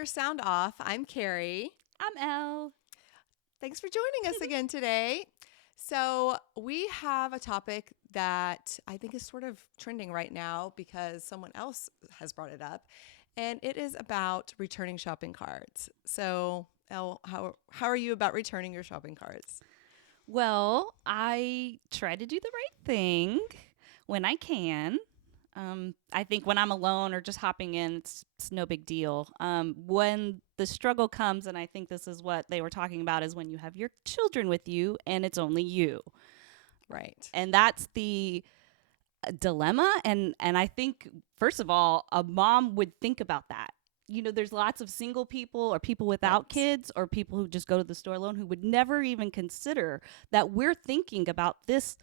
Your Sound Off. I'm Carrie. I'm Elle. Thanks for joining us again today. So, we have a topic that I think is sort of trending right now because someone else has brought it up, and it is about returning shopping carts. So, Elle, how are you about returning your shopping carts? Well, I try to do the right thing when I can. I think when I'm alone or just hopping in, it's no big deal. When the struggle comes, and I think this is what they were talking about, is when you have your children with you and it's only you. Right. And that's the dilemma. And I think, first of all, a mom would think about that. You know, there's lots of single people or people without Right. kids or people who just go to the store alone who would never even consider that we're thinking about this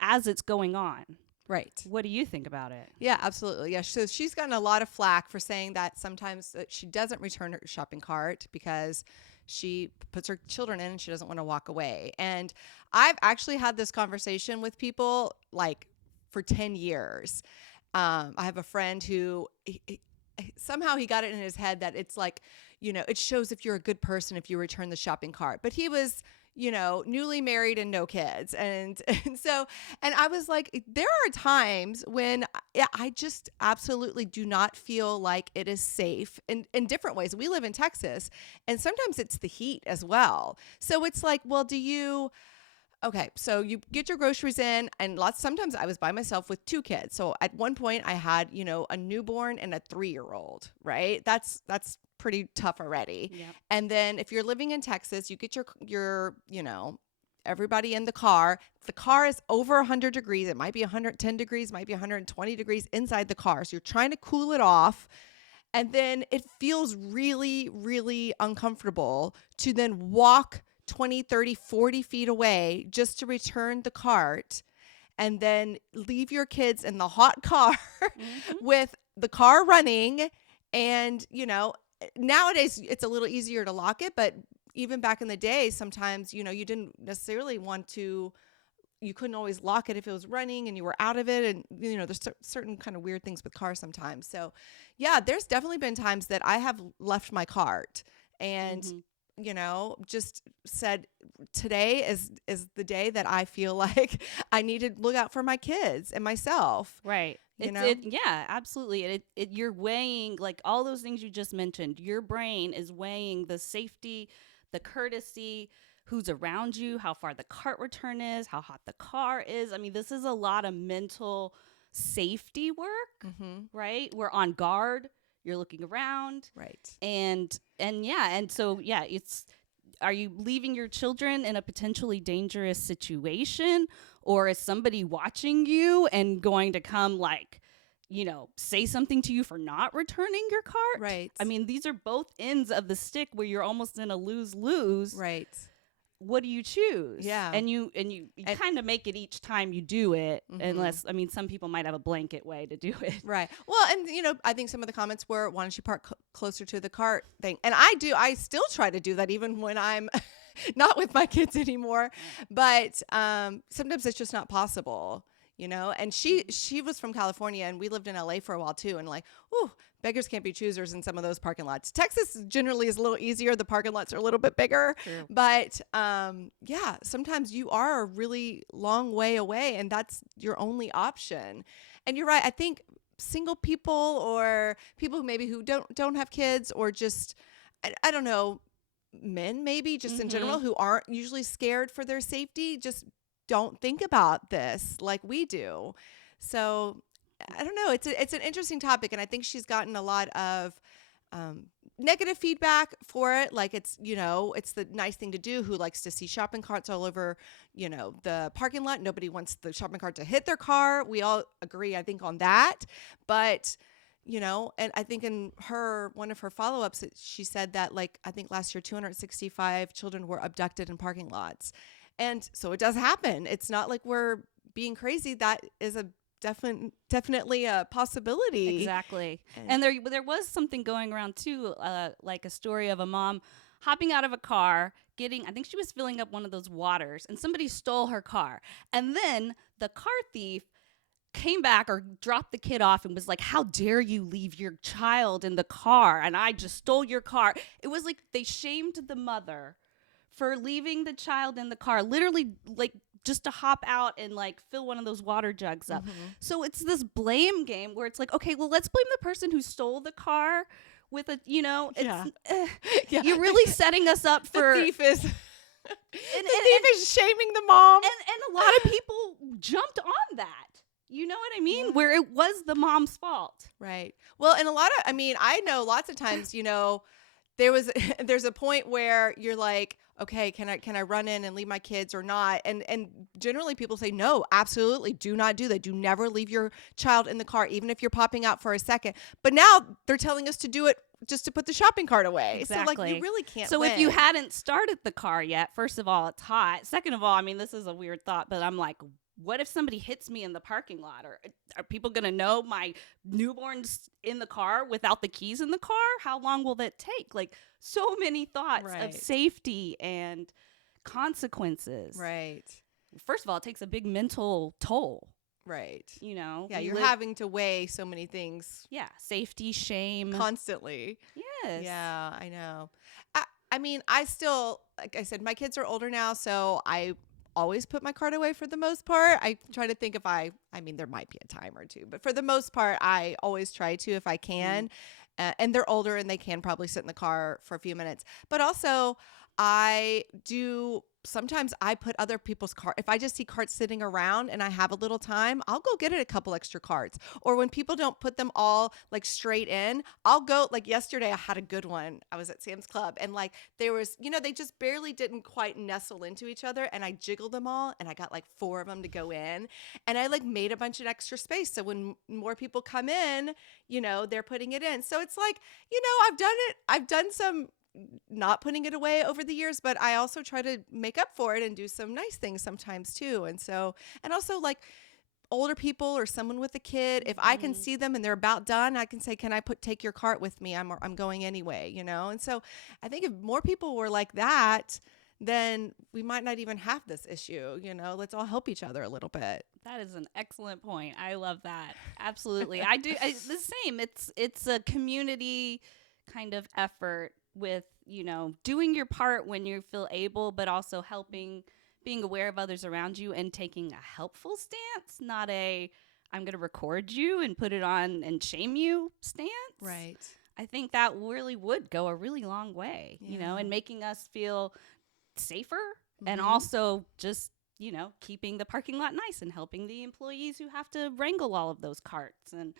as it's going on. Right. What do you think about it? Yeah, absolutely. Yeah. So she's gotten a lot of flack for saying that sometimes she doesn't return her shopping cart because she puts her children in and she doesn't want to walk away. And I've actually had this conversation with people like for 10 years. I have a friend who somehow he got it in his head that it's like, it shows if you're a good person if you return the shopping cart. But he was newly married and no kids. And I was like, there are times when I just absolutely do not feel like it is safe in different ways. We live in Texas, and sometimes it's the heat as well. So it's like, well, okay, so you get your groceries in, and sometimes I was by myself with two kids. So at one point I had, a newborn and a 3-year-old, right? That's pretty tough already. Yep. And then if you're living in Texas, you get your everybody in the car. The car is over 100 degrees. It might be 110 degrees, might be 120 degrees inside the car. So you're trying to cool it off. And then it feels really, really uncomfortable to then walk 20, 30, 40 feet away just to return the cart and then leave your kids in the hot car with the car running. And, nowadays it's a little easier to lock it, but even back in the day, sometimes, you didn't necessarily you couldn't always lock it if it was running and you were out of it. And, there's certain kind of weird things with cars sometimes. So yeah, there's definitely been times that I have left my cart and, just said today is the day that I feel like I need to look out for my kids and myself. Right. Yeah, absolutely. You're weighing like all those things you just mentioned. Your brain is weighing the safety, the courtesy, who's around you, how far the cart return is, how hot the car is. I mean, this is a lot of mental safety work, right? We're on guard. You're looking around. Right. And it's, are you leaving your children in a potentially dangerous situation, or is somebody watching you and going to come say something to you for not returning your cart? Right. I mean, these are both ends of the stick where you're almost in a lose-lose. Right. What do you choose? Yeah. And you kind of make it each time you do it, unless, I mean, some people might have a blanket way to do it. Right. Well, and I think some of the comments were, why don't you park closer to the cart thing? And I still try to do that even when I'm not with my kids anymore. But sometimes it's just not possible, and she was from California and we lived in LA for a while too. And beggars can't be choosers in some of those parking lots. Texas generally is a little easier. The parking lots are a little bit bigger. True. But yeah, sometimes you are a really long way away and that's your only option. And you're right. I think single people or people who don't have kids, or just, I don't know, men maybe just in general who aren't usually scared for their safety, just don't think about this like we do. So I don't know. It's an interesting topic, and I think she's gotten a lot of negative feedback for it. Like it's the nice thing to do. Who likes to see shopping carts all over the parking lot? Nobody wants the shopping cart to hit their car. We all agree, I think, on that. But and I think in one of her follow-ups, she said that I think last year 265 children were abducted in parking lots. And so it does happen. It's not like we're being crazy. That is a definitely a possibility. Exactly. And there was something going around too, like a story of a mom hopping out of a car, I think she was filling up one of those waters, and somebody stole her car. And then the car thief came back or dropped the kid off and was like, how dare you leave your child in the car? And I just stole your car. It was like they shamed the mother for leaving the child in the car, literally like just to hop out and like fill one of those water jugs up. So it's this blame game where it's like, okay, well, let's blame the person who stole the car with a, it's, Yeah. you're really setting us up for. The thief is. The thief is shaming the mom. And a lot of people jumped on that. You know what I mean? Yeah. Where it was the mom's fault. Right. Well, and I know lots of times, there's a point where you're like, okay, can I run in and leave my kids or not? And generally people say, no, absolutely. Do not do that. Do never leave your child in the car, even if you're popping out for a second. But now they're telling us to do it just to put the shopping cart away. Exactly. So like you really can't So win. if you hadn't started the car yet, first of all, it's hot. Second of all, I mean, this is a weird thought, but I'm like, what if somebody hits me in the parking lot? Or are people going to know my newborn's in the car without the keys in the car? How long will that take? Like so many thoughts of Right. safety and consequences. Right. First of all, it takes a big mental toll, Right. Yeah, Yeah, we you're live- having to weigh so many things Yeah, safety, shame. constantly. Yes. Yeah, I know. I mean, I still, like I said, my kids are older now, so I always put my cart away for the most part. I try to think if I mean, there might be a time or two, but for the most part, I always try to if I can. And they're older and they can probably sit in the car for a few minutes. But also, sometimes I put other people's cart. If I just see carts sitting around and I have a little time, I'll go get it a couple extra carts. Or when people don't put them all like straight in, I'll go, like yesterday I had a good one. I was at Sam's Club and like there was, they just barely didn't quite nestle into each other and I jiggled them all and I got like 4 of them to go in and I like made a bunch of extra space. So when more people come in, they're putting it in. So it's like, I've done it. I've done some not putting it away over the years, but I also try to make up for it and do some nice things sometimes too. And also like older people or someone with a kid, if I can see them and they're about done, I can say, can I take your cart with me? I'm going anyway, And so I think if more people were like that, then we might not even have this issue, let's all help each other a little bit. That is an excellent point. I love that. Absolutely. The same. It's a community kind of effort with, doing your part when you feel able, but also being aware of others around you and taking a helpful stance, not a, I'm going to record you and put it on and shame you stance. Right. I think that really would go a really long way, in making us feel safer and also just, keeping the parking lot nice and helping the employees who have to wrangle all of those carts and,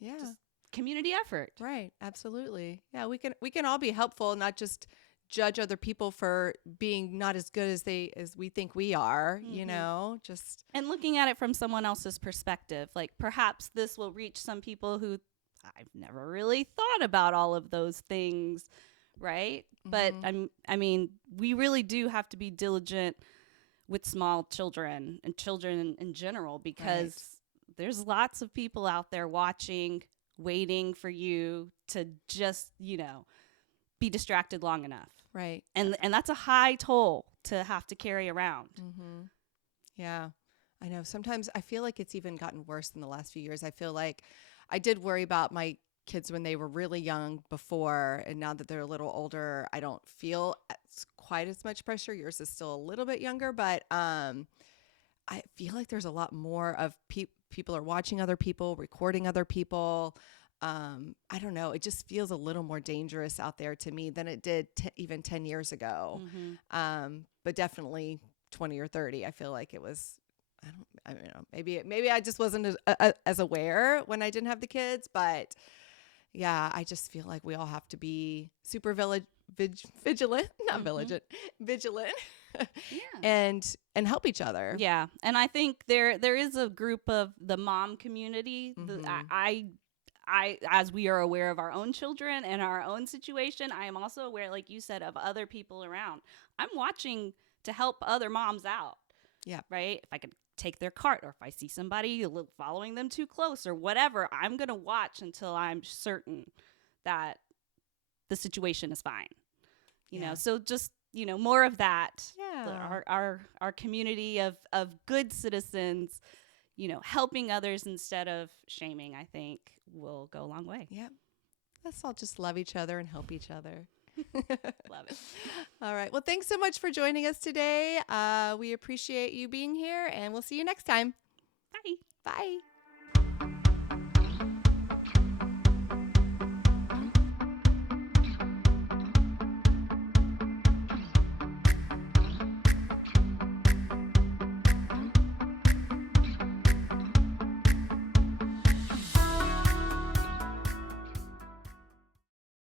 just community effort. Right. Absolutely. Yeah. We can all be helpful, not just judge other people for being not as good as we think we are, just. And looking at it from someone else's perspective, like perhaps this will reach some people who I've never really thought about all of those things. Right. But I mean, we really do have to be diligent with small children and children in general, because there's lots of people out there watching, waiting for you to just, be distracted long enough. Right. And that's a high toll to have to carry around. Yeah, I know. Sometimes I feel like it's even gotten worse in the last few years. I feel like I did worry about my kids when they were really young before, and now that they're a little older, I don't feel quite as much pressure. Yours is still a little bit younger, but I feel like there's a lot more of people are watching other people, recording other people. I don't know. It just feels a little more dangerous out there to me than it did even 10 years ago. But definitely 20 or 30, I feel like it was, I don't know, maybe I just wasn't as aware when I didn't have the kids, but yeah, I just feel like we all have to be super vigilant, not vigilant, and help each other. Yeah. And I think there is a group of the mom community. I, as we are aware of our own children and our own situation, I am also aware, like you said, of other people around. I'm watching to help other moms out. Yeah. Right. If I could take their cart, or if I see somebody following them too close or whatever, I'm going to watch until I'm certain that the situation is fine. You know, so just, more of that. Yeah. Our community of good citizens, helping others instead of shaming, I think will go a long way. Yeah. Let's all just love each other and help each other. Love it. All right. Well, thanks so much for joining us today. We appreciate you being here, and we'll see you next time. Bye. Bye.